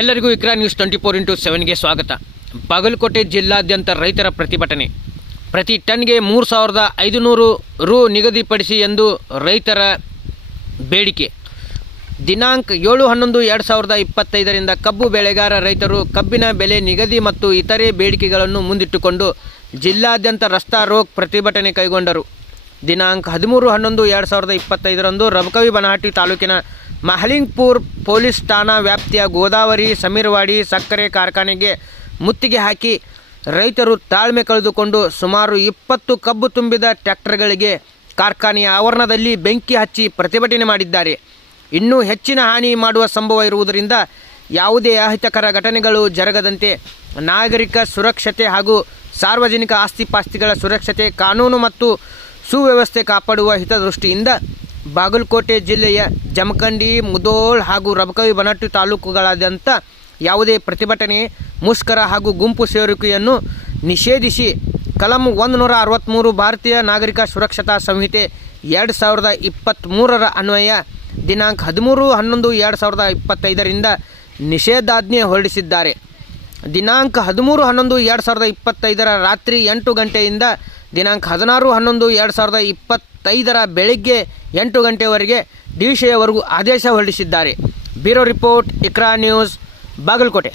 ಎಲ್ಲರಿಗೂ Iqra news twenty four into ಸೆವೆನ್ಗೆ ಸ್ವಾಗತ. ಬಾಗಲಕೋಟೆ ಜಿಲ್ಲಾದ್ಯಂತ ರೈತರ ಪ್ರತಿಭಟನೆ. ಪ್ರತಿ ಟನ್ಗೆ ಮೂರು ಸಾವಿರದ ಐದುನೂರು ರು ನಿಗದಿಪಡಿಸಿ ಎಂದು ರೈತರ ಬೇಡಿಕೆ. ದಿನಾಂಕ ಏಳು ಹನ್ನೊಂದು ಎರಡು ಸಾವಿರದ ಇಪ್ಪತ್ತೈದರಿಂದ ಕಬ್ಬು ಬೆಳೆಗಾರ ರೈತರು ಕಬ್ಬಿನ ಬೆಲೆ ನಿಗದಿ ಮತ್ತು ಇತರೆ ಬೇಡಿಕೆಗಳನ್ನು ಮುಂದಿಟ್ಟುಕೊಂಡು ಜಿಲ್ಲಾದ್ಯಂತ ರಸ್ತಾ ರೋಕ್ ಪ್ರತಿಭಟನೆ ಕೈಗೊಂಡರು. ದಿನಾಂಕ ಹದಿಮೂರು ಹನ್ನೊಂದು ಎರಡು ಸಾವಿರದ ಇಪ್ಪತ್ತೈದರಂದು ರಬಕವಿ ಬನಹಟ್ಟಿ ತಾಲೂಕಿನ ಮಹಲಿಂಗ್ಪುರ್ ಪೊಲೀಸ್ ಠಾಣಾ ವ್ಯಾಪ್ತಿಯ ಗೋದಾವರಿ ಸಮೀರ್ವಾಡಿ ಸಕ್ಕರೆ ಕಾರ್ಖಾನೆಗೆ ಮುತ್ತಿಗೆ ಹಾಕಿ ರೈತರು ತಾಳ್ಮೆ ಕಳೆದುಕೊಂಡು ಸುಮಾರು ಇಪ್ಪತ್ತು ಕಬ್ಬು ತುಂಬಿದ ಟ್ರ್ಯಾಕ್ಟರ್ಗಳಿಗೆ ಕಾರ್ಖಾನೆಯ ಆವರಣದಲ್ಲಿ ಬೆಂಕಿ ಹಚ್ಚಿ ಪ್ರತಿಭಟನೆ ಮಾಡಿದ್ದಾರೆ. ಇನ್ನೂ ಹೆಚ್ಚಿನ ಹಾನಿ ಮಾಡುವ ಸಂಭವ ಇರುವುದರಿಂದ ಯಾವುದೇ ಅಹಿತಕರ ಘಟನೆಗಳು ಜರಗದಂತೆ ನಾಗರಿಕ ಸುರಕ್ಷತೆ ಹಾಗೂ ಸಾರ್ವಜನಿಕ ಆಸ್ತಿಪಾಸ್ತಿಗಳ ಸುರಕ್ಷತೆ, ಕಾನೂನು ಮತ್ತು ಸುವ್ಯವಸ್ಥೆ ಕಾಪಾಡುವ ಹಿತದೃಷ್ಟಿಯಿಂದ ಬಾಗಲಕೋಟೆ ಜಿಲ್ಲೆಯ ಜಮಖಂಡಿ, ಮುದೋಳ್ ಹಾಗೂ ರಬಕವಿ ಬನಟ್ಟಿ ತಾಲೂಕುಗಳಾದ್ಯಂತ ಯಾವುದೇ ಪ್ರತಿಭಟನೆ, ಮುಷ್ಕರ ಹಾಗೂ ಗುಂಪು ಸೇರಿಕೆಯನ್ನು ನಿಷೇಧಿಸಿ ಕಲಂ ಒಂದು ನೂರ ಅರವತ್ತ್ಮೂರು ಭಾರತೀಯ ನಾಗರಿಕ ಸುರಕ್ಷತಾ ಸಂಹಿತೆ ಎರಡು ಸಾವಿರದ ಇಪ್ಪತ್ತ್ಮೂರರ ಅನ್ವಯ ದಿನಾಂಕ ಹದಿಮೂರು ಹನ್ನೊಂದು ಎರಡು ಸಾವಿರದ ಇಪ್ಪತ್ತೈದರಿಂದ ನಿಷೇಧಾಜ್ಞೆ ಹೊರಡಿಸಿದ್ದಾರೆ. ದಿನಾಂಕ ಹದಿಮೂರು ಹನ್ನೊಂದು ಎರಡು ಸಾವಿರದ ಇಪ್ಪತ್ತೈದರ ರಾತ್ರಿ ಎಂಟು ಗಂಟೆಯಿಂದ ದಿನಾಂಕ ಹದಿನಾರು ಹನ್ನೊಂದು ಎರಡು ಸಾವಿರದ ಇಪ್ಪತ್ತೈದರ ಬೆಳಿಗ್ಗೆ ಎಂಟು ಗಂಟೆವರೆಗೆ ದಿಶೆಯವರೆಗೂ ಆದೇಶ ಹೊರಡಿಸಿದ್ದಾರೆ. Bureau report, Iqra news, Bagalkote.